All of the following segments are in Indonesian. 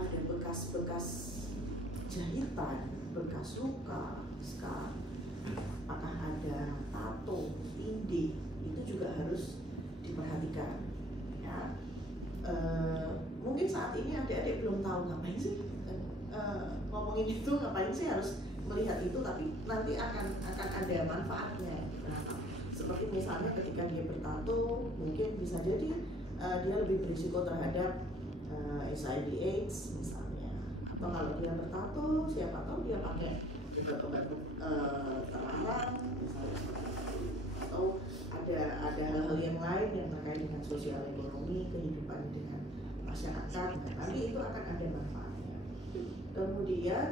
ada bekas-bekas jahitan, bekas luka, scar, apakah ada tato, tindih, itu juga harus diperhatikan. Ya, mungkin saat ini adik-adik belum tahu ngapain sih ngomongin itu, ngapain sih harus melihat itu, tapi nanti akan ada manfaatnya. Seperti misalnya ketika dia bertato, mungkin bisa jadi dia lebih berisiko terhadap HIV/AIDS misalnya. Atau kalau dia bertato, siapa tahu dia pakai obat-obat terlarang misalnya. Atau ada hal-hal yang lain yang terkait dengan sosial ekonomi, kehidupan dengan masyarakat. Nah, nanti itu akan ada manfaatnya. Kemudian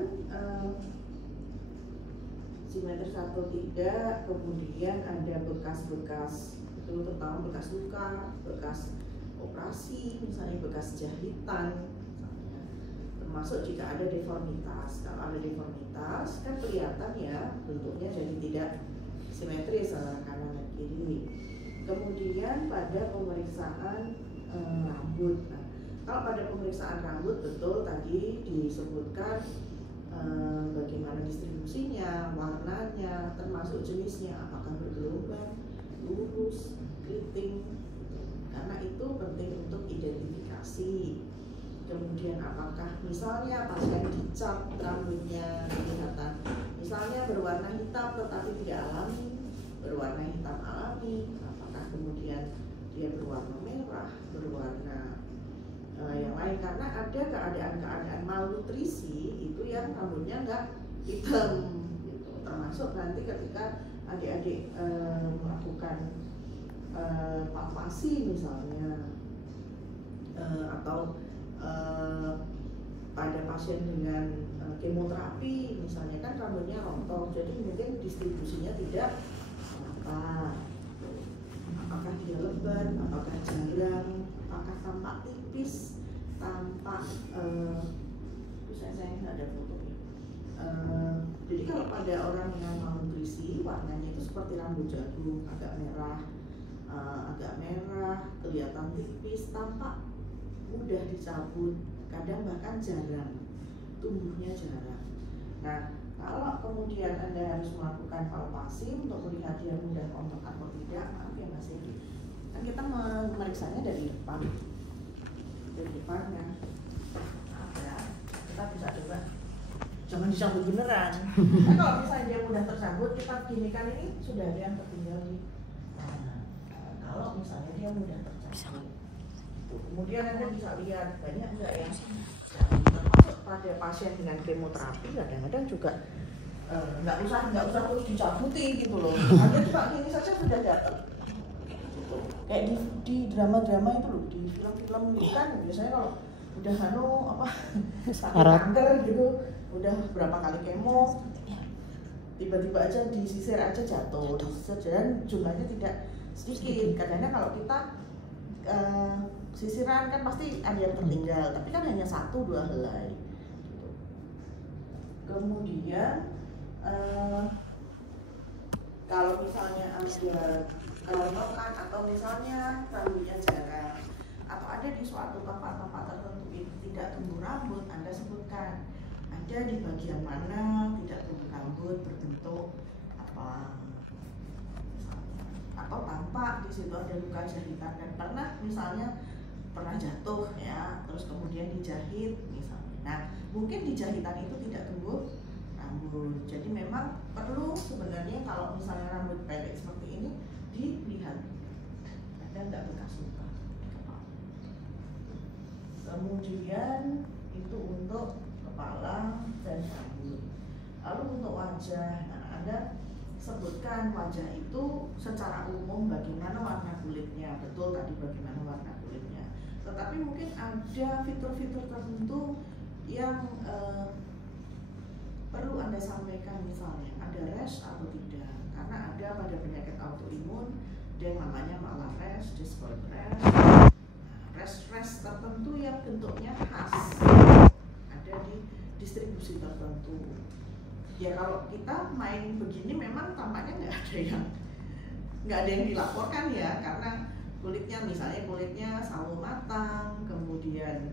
simetris atau tidak, kemudian ada bekas-bekas, itu terutama bekas luka, bekas operasi, misalnya bekas jahitan, misalnya. Termasuk jika ada deformitas. Kalau ada deformitas kan kelihatan ya bentuknya jadi tidak simetris antara kanan dan kiri. Kemudian pada pemeriksaan rambut. Nah, kalau pada pemeriksaan rambut betul tadi disebutkan bagaimana distribusinya, warnanya, termasuk jenisnya, apakah bergelombang, lurus, keriting, karena itu penting untuk identifikasi. Kemudian apakah misalnya pasien dicap rambutnya kelihatan, misalnya berwarna hitam tetapi tidak alami, berwarna hitam alami, apakah kemudian dia berwarna merah, berwarna yang lain, karena ada keadaan-keadaan malnutrisi itu yang rambutnya nggak hitam gitu. Termasuk nanti ketika adik-adik melakukan palpasi misalnya, atau pada pasien dengan kemoterapi misalnya, kan rambutnya rontok, jadi mungkin distribusinya tidak merata. Apakah dia lebat, apakah jarang, apakah tampak tipis, tampak saya nggak ada fotonya. Jadi kalau pada orang yang malnutrisi, warnanya itu seperti rambut jagung, agak merah, kelihatan tipis, tampak mudah dicabut, kadang bahkan jarang, tumbuhnya jarang. Nah, kalau kemudian Anda harus melakukan palpasi untuk melihat dia mudah rontok atau tidak, maaf ya Mas Edi, kan kita memeriksanya dari depan ya. Maaf ya, kita bisa coba, jangan dicabut beneran. Nah, kalau misalnya dia mudah tercabut, kita ginikan ini sudah ada yang tertinggal nih. Nah, kalau misalnya dia mudah tercabut, kemudian Anda bisa lihat banyak enggak ya, termasuk pada pasien dengan kemoterapi kadang-kadang juga nggak usah terus dicabuti gitu loh. Anda cuma gini saja sudah datang. Gitu. Kayak di drama-drama itu loh, di film-film itu kan biasanya kalau udah kanker gitu, udah berapa kali kemo, tiba-tiba aja disisir aja jatuh, dan jumlahnya tidak sedikit. Kadang-kadang kalau kita sisiran kan pasti ada yang tertinggal, tapi kan hanya 1-2 helai gitu. Kemudian kalau misalnya ada rontokan atau misalnya rambutnya jarang, atau ada di suatu tempat-tempat tertentu itu tidak tumbuh rambut, Anda sebutkan ada di bagian mana tidak tumbuh rambut berbentuk apa misalnya, atau tampak di situ ada luka jahitan dan pernah jatuh ya, terus kemudian dijahit misalnya. Nah, mungkin di jahitan itu tidak tumbuh rambut. Jadi memang perlu sebenarnya kalau misalnya rambut pendek seperti ini dilihat ada nggak bekas luka di kepala. Kemudian itu untuk kepala dan rambut. Lalu untuk wajah, nah Anda sebutkan wajah itu secara umum bagaimana warna kulitnya. Betul tadi bagaimana warna kulitnya. Tetapi mungkin ada fitur-fitur tertentu yang perlu Anda sampaikan, misalnya ada rash atau tidak, karena ada pada penyakit autoimun yang namanya malah rash, discoid rash tertentu yang bentuknya khas, ada di distribusi tertentu. Ya kalau kita main begini memang tampaknya nggak ada yang dilaporkan ya, karena kulitnya misalnya kulitnya sawo matang, kemudian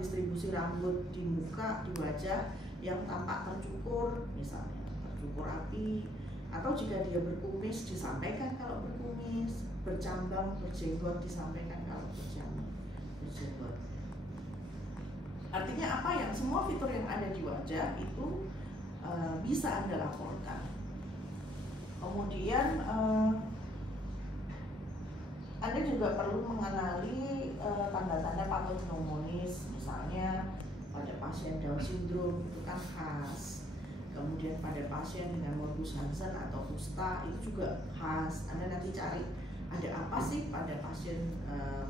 distribusi rambut di muka, di wajah yang tampak tercukur, misalnya tercukur rapi, atau jika dia berkumis disampaikan kalau berkumis, bercambang, berjenggot disampaikan kalau berjenggot. Artinya apa, yang semua fitur yang ada di wajah itu bisa Anda laporkan. Kemudian Anda juga perlu mengenali tanda-tanda patognomonis, misalnya pada pasien Down syndrome itu kan khas. Kemudian pada pasien dengan morbus Hansen atau kusta itu juga khas. Anda nanti cari ada apa sih pada pasien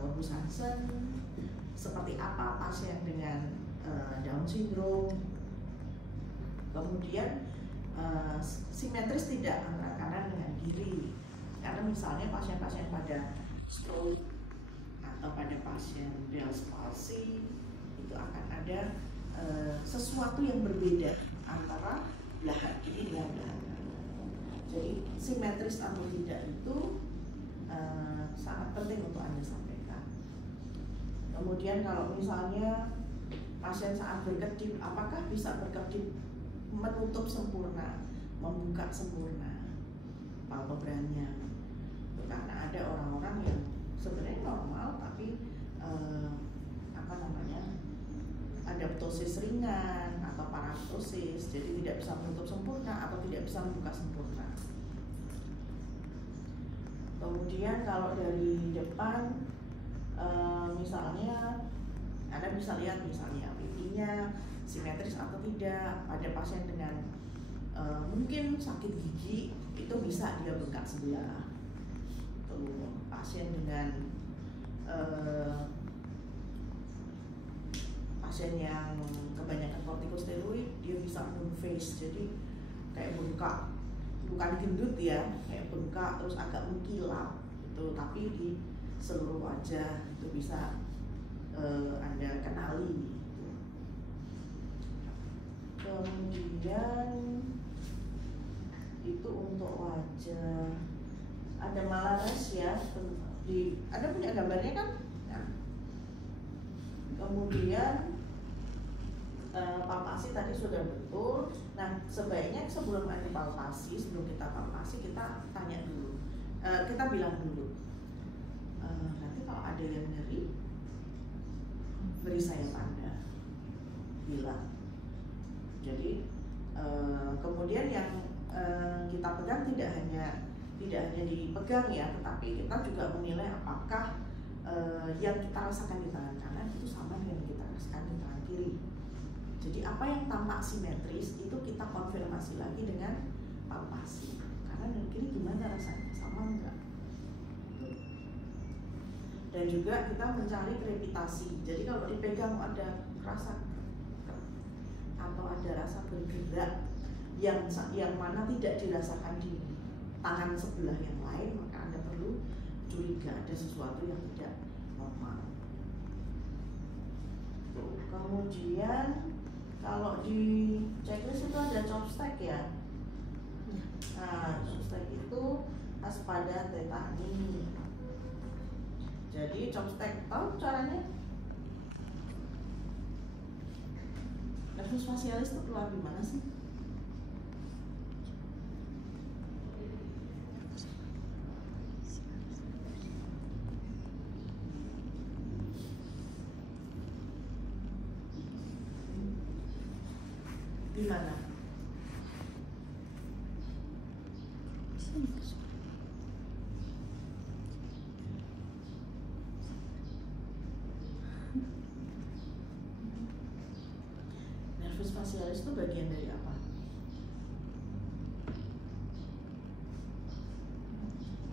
morbus Hansen, seperti apa pasien dengan Down syndrome. Kemudian simetris tidak antara kanan dengan kiri, karena misalnya pasien-pasien pada stroke atau pada pasien Bell's palsy itu akan ada sesuatu yang berbeda antara belahan kiri dengan belahan kanan. Jadi simetris atau tidak itu sangat penting untuk Anda sampaikan. Kemudian kalau misalnya pasien saat berkedip, apakah bisa berkedip menutup sempurna, membuka sempurna palpebranya? Karena ada orang-orang yang sebenarnya normal tapi adaptosis ringan atau paraktosis, jadi tidak bisa menutup sempurna atau tidak bisa membuka sempurna. Kemudian kalau dari depan, misalnya Anda bisa lihat misalnya pipinya simetris atau tidak. Pada pasien dengan mungkin sakit gigi itu bisa dia bengkak sebelah. Tuh, pasien dengan pasien yang kebanyakan kortikosteroid dia bisa moon face, jadi kayak bengkak, bukan gendut ya, kayak bengkak terus agak mengkilap gitu, tapi di seluruh wajah itu bisa Anda kenali gitu. Kemudian itu untuk wajah. Ada malares ya, Anda punya gambarnya kan? Nah. Kemudian palpasi tadi sudah betul. Nah, sebaiknya sebelum Anda palpasi, sebelum kita palpasi, kita tanya dulu, kita bilang dulu, nanti kalau ada yang nyeri, beri saya tanda, bilang. Jadi kemudian yang kita pegang tidak hanya dipegang ya, tetapi kita juga menilai apakah yang kita rasakan di tangan kanan itu sama dengan yang kita rasakan di tangan kiri. Jadi apa yang tampak simetris itu kita konfirmasi lagi dengan palpasi. Kanan dan kiri gimana rasanya, sama enggak? Dan juga kita mencari krepitasi. Jadi kalau dipegang ada rasa atau ada rasa bergerak yang mana tidak dirasakan di tangan sebelah yang lain, maka Anda perlu curiga ada sesuatu yang tidak normal. Kemudian kalau di checklist itu ada chopstick ya. Nah, chopstick itu khas pada tetani. Jadi chopstick, tahu caranya? Nervus facialis itu keluar di mana sih? Di mana? Nervus facialis itu bagian dari apa?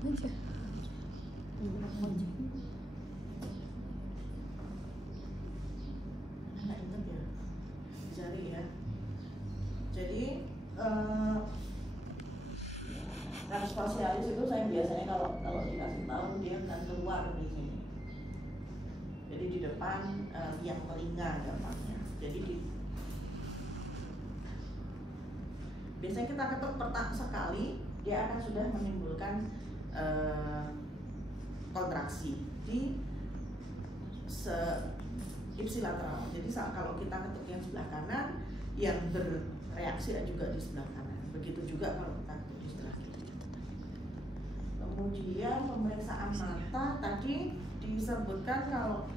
Wajah. Nggak ingat ya, cari ya. Jadi nervus facialis itu saya biasanya kalau dikasih tahu dia akan keluar di sini. Jadi di depan tiang telinga gampangnya. Jadi biasanya kita ketuk pertama sekali, dia akan sudah menimbulkan kontraksi di ipsilateral. Jadi kalau kita ketuk yang sebelah kanan, yang bereaksi juga di sebelah kanan. Begitu juga kalau kita ketuk di sebelah kiri. Kemudian pemeriksaan mata tadi disebutkan kalau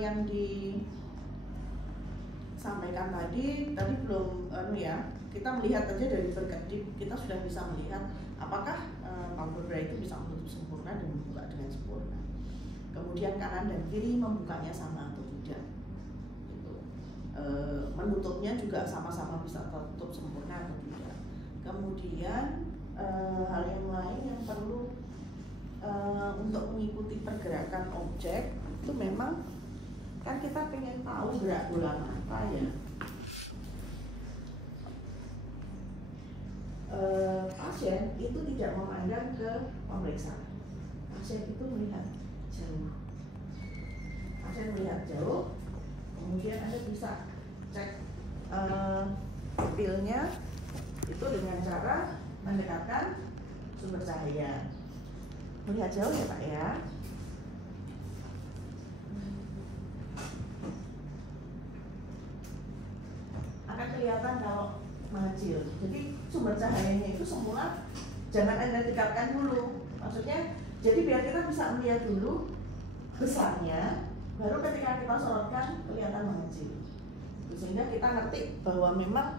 yang disampaikan tadi belum ya. Kita melihat aja dari berkedip, kita sudah bisa melihat apakah palpebra itu bisa menutup sempurna dan membuka dengan sempurna. Kemudian kanan dan kiri membukanya sama atau tidak. Gitu. Menutupnya juga sama-sama bisa tertutup sempurna atau tidak. Kemudian hal yang lain yang perlu untuk mengikuti pergerakan objek itu memang kan kita pengen tahu gerak bola mata ya. Pasien itu tidak memandang ke pemeriksa. Pasien itu melihat jauh. Pasien melihat jauh, kemudian Anda bisa cek pupilnya itu dengan cara mendekatkan sumber cahaya. Melihat jauh ya Pak ya. Akan kelihatan kalau mengecil. Jadi sumber cahayanya itu semula jangan Anda dekatkan dulu. Maksudnya jadi biar kita bisa melihat dulu besarnya, baru ketika kita sorotkan kelihatan mengecil. Sehingga kita ngerti bahwa memang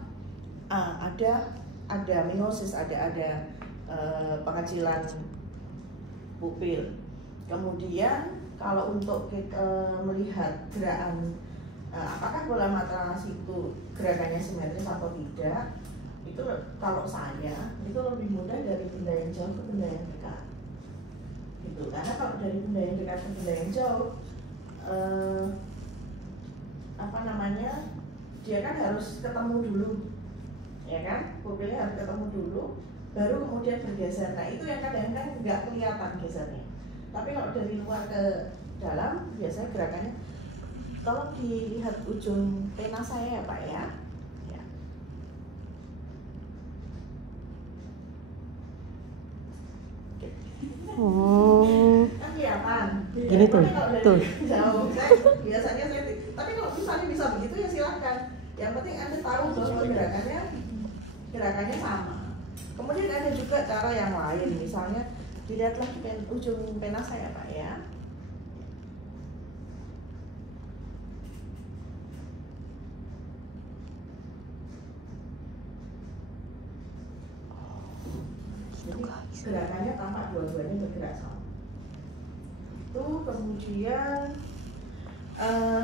ada miosis, ada pengecilan pupil. Kemudian kalau untuk melihat gerakan apakah bola mata itu gerakannya simetris atau tidak, itu kalau saya itu lebih mudah dari benda yang jauh ke benda yang dekat. Gitu. Karena kalau dari benda yang dekat ke benda yang jauh, dia kan harus ketemu dulu, ya kan? Pupilnya harus ketemu dulu, baru kemudian bergeser. Nah itu yang kadang-kadang nggak kelihatan gesernya. Tapi kalau dari luar ke dalam, biasanya gerakannya. Tolong dilihat ujung pena saya ya Pak ya. Ya. Oke. Oh. Kan kelihatan. Gini tuh. Tuh. Jauh. Biasanya saya. Tapi kalau misalnya bisa begitu ya silahkan. Yang penting Anda tahu bahwa gerakannya sama. Kemudian ada juga cara yang lain, misalnya dilihatlah ujung pena saya Pak ya. Jadi gerakannya tampak dua-duanya bergerak sama. Itu kemudian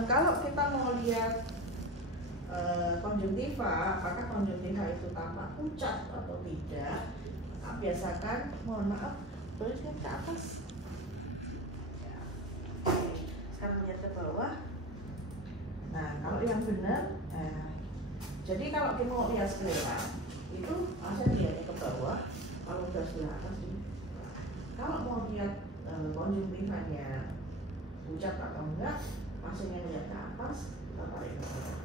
kalau kita mau lihat konjungtiva, apakah konjungtiva itu tampak pucat atau tidak? Biasakan, mohon maaf, boleh lihat ke atas. Ya. Sekarang lihat ke bawah. Nah, kalau yang benar, jadi kalau kita mau lihat sklera, itu saya lihatnya ke bawah. Kalau udah sebelah atas ini, kalau mau lihat konjungtivanya pucat atau enggak, pasiennya lihat ke atas, kita tarik ke bawah.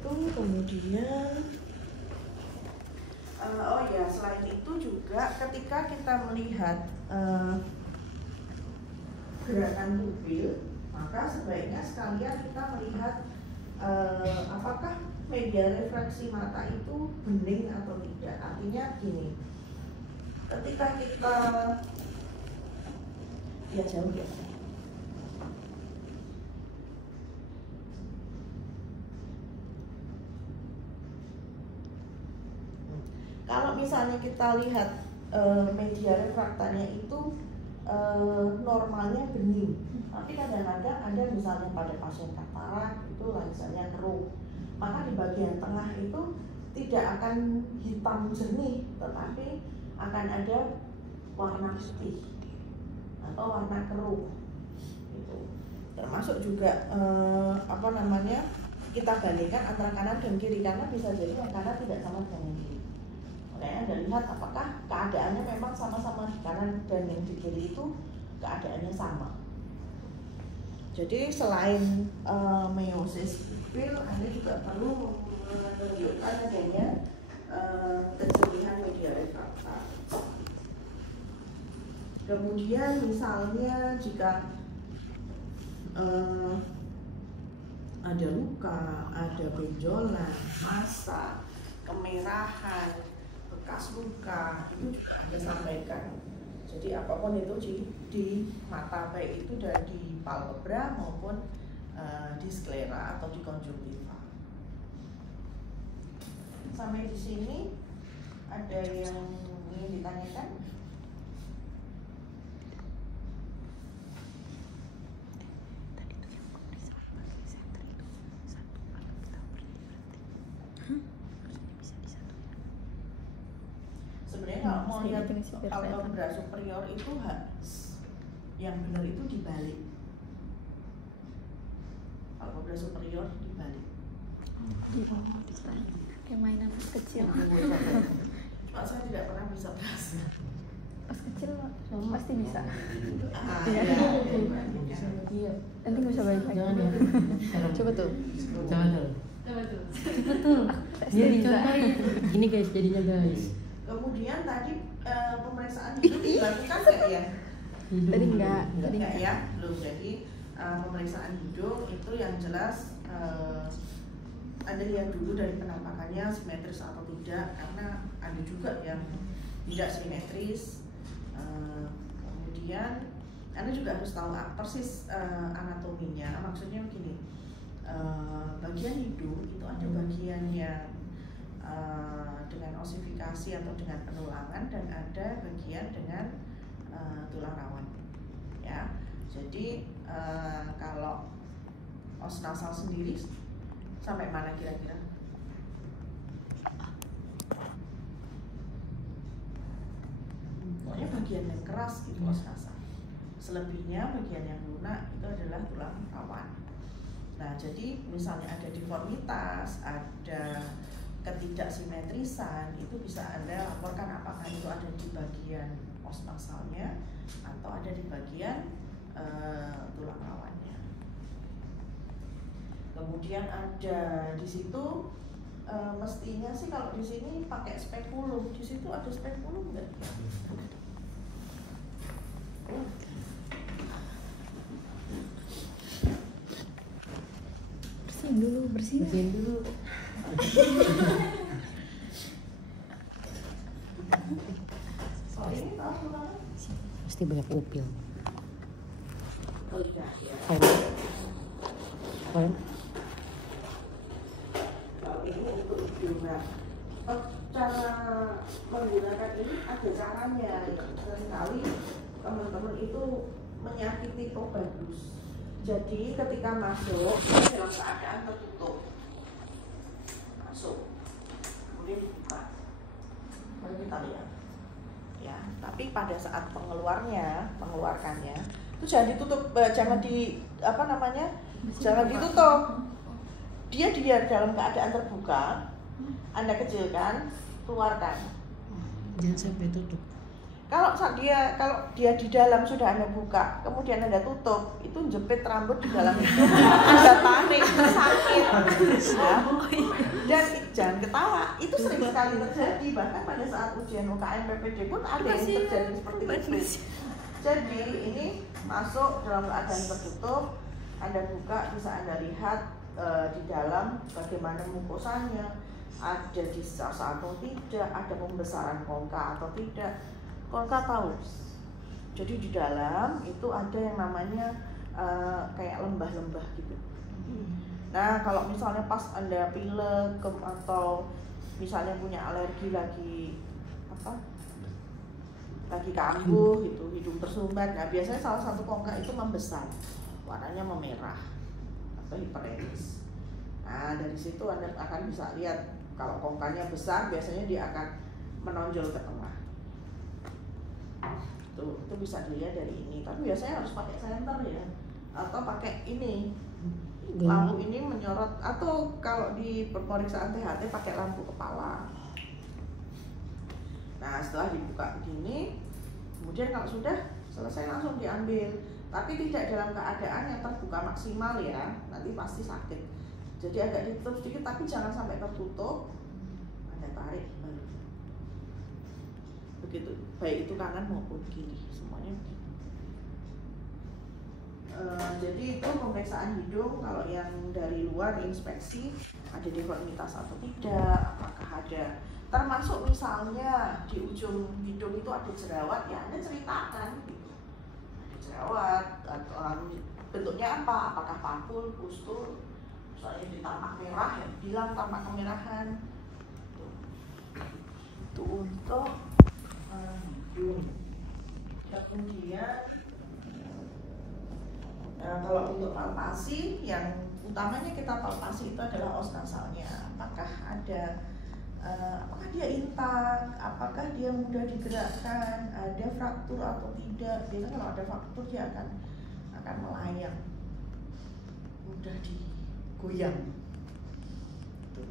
Itu kemudian, oh ya, selain itu juga ketika kita melihat gerakan pupil, maka sebaiknya sekalian kita melihat apakah media refraksi mata itu bening atau tidak. Artinya gini, ketika kita ya jauh ya. Kalau misalnya kita lihat media refraktanya itu normalnya bening, tapi kadang-kadang ada misalnya pada pasien katarak itu lensa keruh, maka di bagian tengah itu tidak akan hitam jernih, tetapi akan ada warna putih atau warna keruh. Gitu. Termasuk juga kita bandingkan antara kanan dan kiri, karena bisa jadi yang kanan tidak sama dengan yang kiri. Makanya Anda lihat apakah keadaannya memang sama-sama di kanan dan yang di kiri itu keadaannya sama. Jadi selain meiosis pupil, Anda juga perlu menunjukkan adanya kejelihan media refrakta. Kemudian misalnya jika ada luka, ada benjolan, masa, kemerahan, bekas luka, itu juga Anda sampaikan. Jadi apapun itu di mata, baik itu di palpebra maupun di sklera atau di konjungtiva. Sampai di sini ada yang ingin ditanyakan? Sebenarnya kalau mau lihat palpebra superior itu yang benar itu dibalik. Palpebra superior dibalik. Kayak mainan pas kecil. Cuma saya tidak pernah bisa berhasil. Pas kecil pasti bisa. Iya. Nanti nggak usah balik lagi. Jangan ya. Coba tuh. Jangan dong. Coba tuh. Dia dicontohin. Ini guys jadinya guys. Kemudian tadi pemeriksaan hidung dilakukan nggak ya? Tadi enggak. Enggak ya, belum. Jadi pemeriksaan hidung itu yang jelas Anda lihat dulu dari penampakannya simetris atau tidak, karena ada juga yang tidak simetris. Kemudian Anda juga harus tahu persis anatominya. Maksudnya begini, bagian hidung itu ada bagiannya dengan osifikasi atau dengan penulangan, dan ada bagian dengan tulang rawan. Ya, jadi kalau os nasal sendiri sampai mana kira-kira? Pokoknya bagian yang keras itu os nasal. Selebihnya bagian yang lunak itu adalah tulang rawan. Nah, jadi misalnya ada deformitas, ada ketidaksimetrisan, itu bisa Anda laporkan apakah itu ada di bagian os nasalnya atau ada di bagian tulang rawannya. Kemudian ada di situ mestinya sih kalau di sini pakai spekulum, di situ ada spekulum nggak? Bersihin dulu. Oh, ini tahu tulang? Pasti banyak upil. Oh iya, ya. Kalian? Kalau ini untuk juga cara menggunakan ini ada caranya. Seringkali teman-teman itu menyakiti probandus. Jadi ketika masuk dalam keadaan tertutup, masuk, kemudian dibuka, baru kita lihat. Ya, tapi pada saat mengeluarkannya itu jangan ditutup, jangan jangan ditutup. Dia dalam keadaan terbuka, Anda kecilkan, keluarkan. Jangan sampai tutup. Kalau dia di dalam sudah Anda buka, kemudian Anda tutup, itu jepit rambut di dalam itu, Anda panik, sakit. Ya. Dan jangan ketawa, itu sering sekali terjadi. Bahkan pada saat ujian UKM PPD pun ada yang terjadi seperti itu. Jadi ini masuk dalam keadaan tertutup, Anda buka, bisa Anda lihat di dalam bagaimana mukosanya, ada disasa atau tidak, ada pembesaran kongka atau tidak. Kongka tahu. Jadi di dalam itu ada yang namanya kayak lembah-lembah gitu. Nah, kalau misalnya pas Anda pilek atau misalnya punya alergi lagi kambuh gitu, hidung tersumbat. Nah, biasanya salah satu kongka itu membesar, warnanya memerah atau hiperemis. Nah, dari situ Anda akan bisa lihat kalau kongkanya besar, biasanya dia akan menonjol ke tengah. Itu bisa dilihat dari ini, tapi biasanya harus pakai senter ya, atau pakai ini lampu ini menyorot, atau kalau di pemeriksaan THT pakai lampu kepala. Nah, setelah dibuka begini, kemudian kalau sudah selesai langsung diambil, tapi tidak dalam keadaan yang terbuka maksimal ya, nanti pasti sakit. Jadi agak ditutup sedikit, tapi jangan sampai tertutup. Anda tarik baru. Begitu, baik itu kanan maupun kiri, semuanya begitu. Jadi itu pemeriksaan hidung. Kalau yang dari luar inspeksi ada deformitas atau tidak, apakah ada, termasuk misalnya di ujung hidung itu ada jerawat, ya Anda ceritakan gitu. Ada jerawat atau bentuknya apa, apakah papul, pustul, misalnya di tamak merah, ya bilang tamak kemerahan. Itu untuk hidung. Kemudian kalau untuk palpasi, yang utamanya kita palpasi itu adalah os nasalnya. Apakah ada, apakah dia intang, apakah dia mudah digerakkan, ada fraktur atau tidak. Biasanya kalau ada fraktur dia akan melayang, mudah digoyang,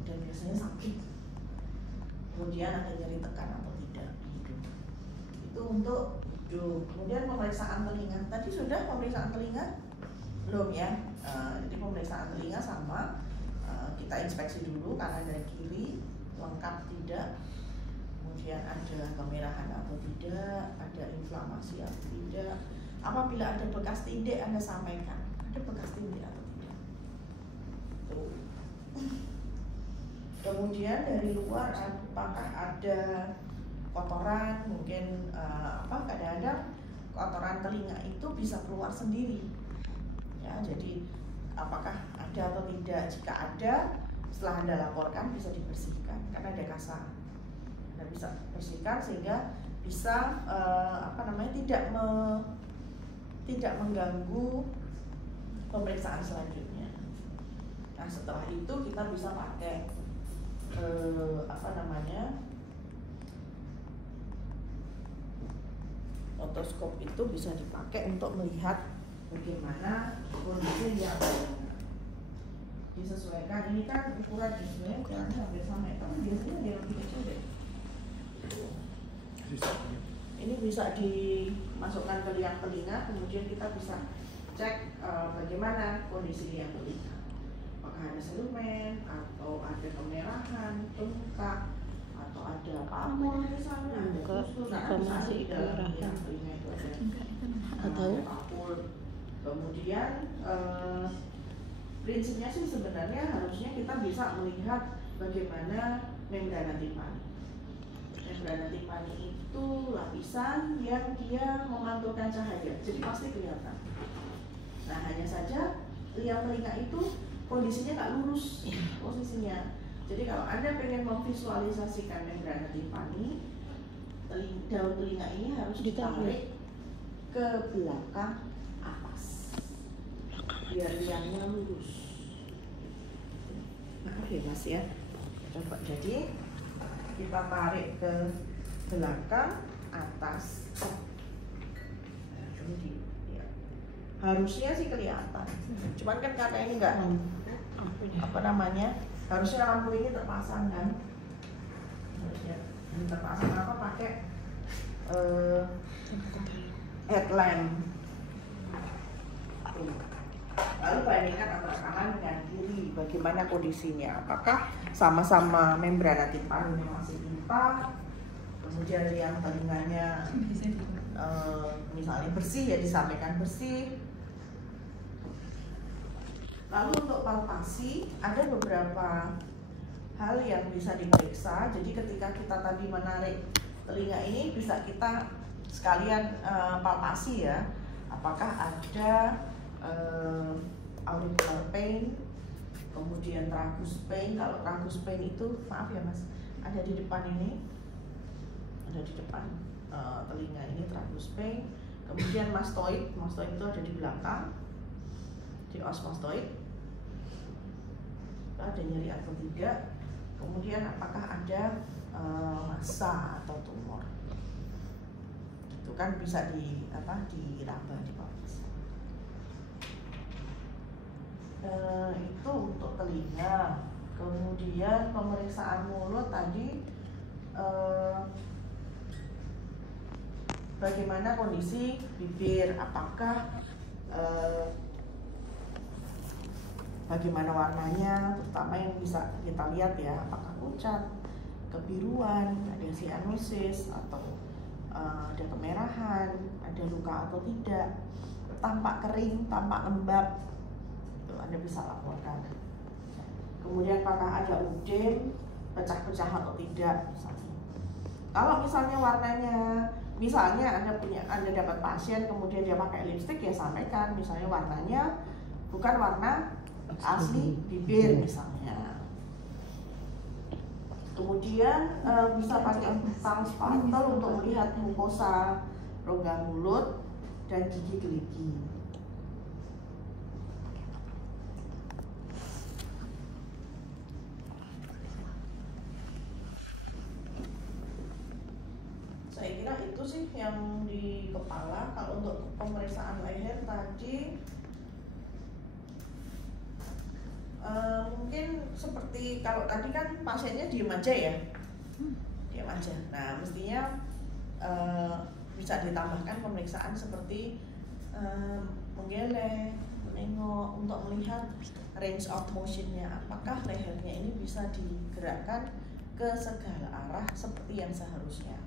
dan biasanya sakit. Kemudian ada nyeri tekan atau tidak di hidung. Itu untuk hidung. Kemudian pemeriksaan telinga. Tadi sudah pemeriksaan telinga? Belum ya. Jadi pemeriksaan telinga sama, kita inspeksi dulu kanan dan kiri lengkap tidak, kemudian ada kemerahan atau tidak, ada inflamasi atau tidak. Apabila ada bekas tindik, Anda sampaikan ada bekas tindik atau tidak. Tuh. Kemudian dari luar apakah ada kotoran, mungkin kadang-kadang kotoran telinga itu bisa keluar sendiri. Ya, jadi apakah ada atau tidak? Jika ada, setelah Anda laporkan bisa dibersihkan karena ada kasa. Anda bisa bersihkan sehingga bisa tidak mengganggu pemeriksaan selanjutnya. Nah, setelah itu kita bisa pakai otoskop. Itu bisa dipakai untuk melihat bagaimana kondisi yang disesuaikan. Ini kan ukuran sebenarnya ukurannya hampir sama ya, tapi biasanya dia lebih kecil deh. Ini bisa dimasukkan ke liang telinga, kemudian kita bisa cek bagaimana kondisi liang telinga. Apakah ada selumen, atau ada kemerahan, bengkak, atau ada papul misalnya, ada pustul. Nah, misalnya di dalam liang telinga itu ada papul. Kemudian prinsipnya sih sebenarnya harusnya kita bisa melihat bagaimana membrana timpani. Membrana timpani itu lapisan yang dia memantulkan cahaya, jadi pasti kelihatan. Nah, hanya saja liang telinga itu kondisinya nggak lurus posisinya. Jadi kalau Anda pengen memvisualisasikan membrana timpani, daun telinga ini harus ditarik ke belakang atas biar liangnya lurus. Maaf ya Mas ya, coba. Jadi kita tarik ke belakang atas. Harusnya sih kelihatan, cuman kan karena ini enggak harusnya lampu ini terpasang kan, harusnya ini terpasang. Apa pakai headlamp. Lalu bandingkan antara kanan dengan kiri, bagaimana kondisinya, apakah sama-sama membrana timpani masih intakt, kemudian liang telinganya misalnya bersih, ya disampaikan bersih. Lalu untuk palpasi ada beberapa hal yang bisa diperiksa. Jadi ketika kita tadi menarik telinga ini, bisa kita sekalian palpasi ya, apakah ada auricular pain, kemudian tragus pain. Kalau tragus pain itu, maaf ya Mas, ada di depan ini, ada di depan telinga ini tragus pain. Kemudian mastoid itu ada di belakang, di os mastoid. Ada nyeri atau tidak. Kemudian apakah ada massa atau tumor. Itu kan bisa diraba di palpasi. Itu untuk telinga. Kemudian pemeriksaan mulut tadi, bagaimana kondisi bibir, apakah bagaimana warnanya, terutama yang bisa kita lihat ya, apakah pucat, kebiruan, ada cyanosis, atau ada kemerahan, ada luka atau tidak. tampak kering, tampak lembab, itu Anda bisa laporkan. Kemudian apakah ada udem, pecah-pecah atau tidak misalnya. Kalau misalnya warnanya, misalnya Anda dapat pasien kemudian dia pakai lipstik, ya sampaikan misalnya warnanya bukan warna asli bibir misalnya. Kemudian bisa pakai tongue spatel untuk melihat mukosa rongga mulut dan gigi gerigi. Saya kira itu sih yang di kepala. Kalau untuk pemeriksaan leher tadi mungkin seperti kalau tadi kan pasiennya diem aja ya, diem aja. Nah mestinya bisa ditambahkan pemeriksaan seperti menggeleng, menengok untuk melihat range of motionnya, apakah lehernya ini bisa digerakkan ke segala arah seperti yang seharusnya.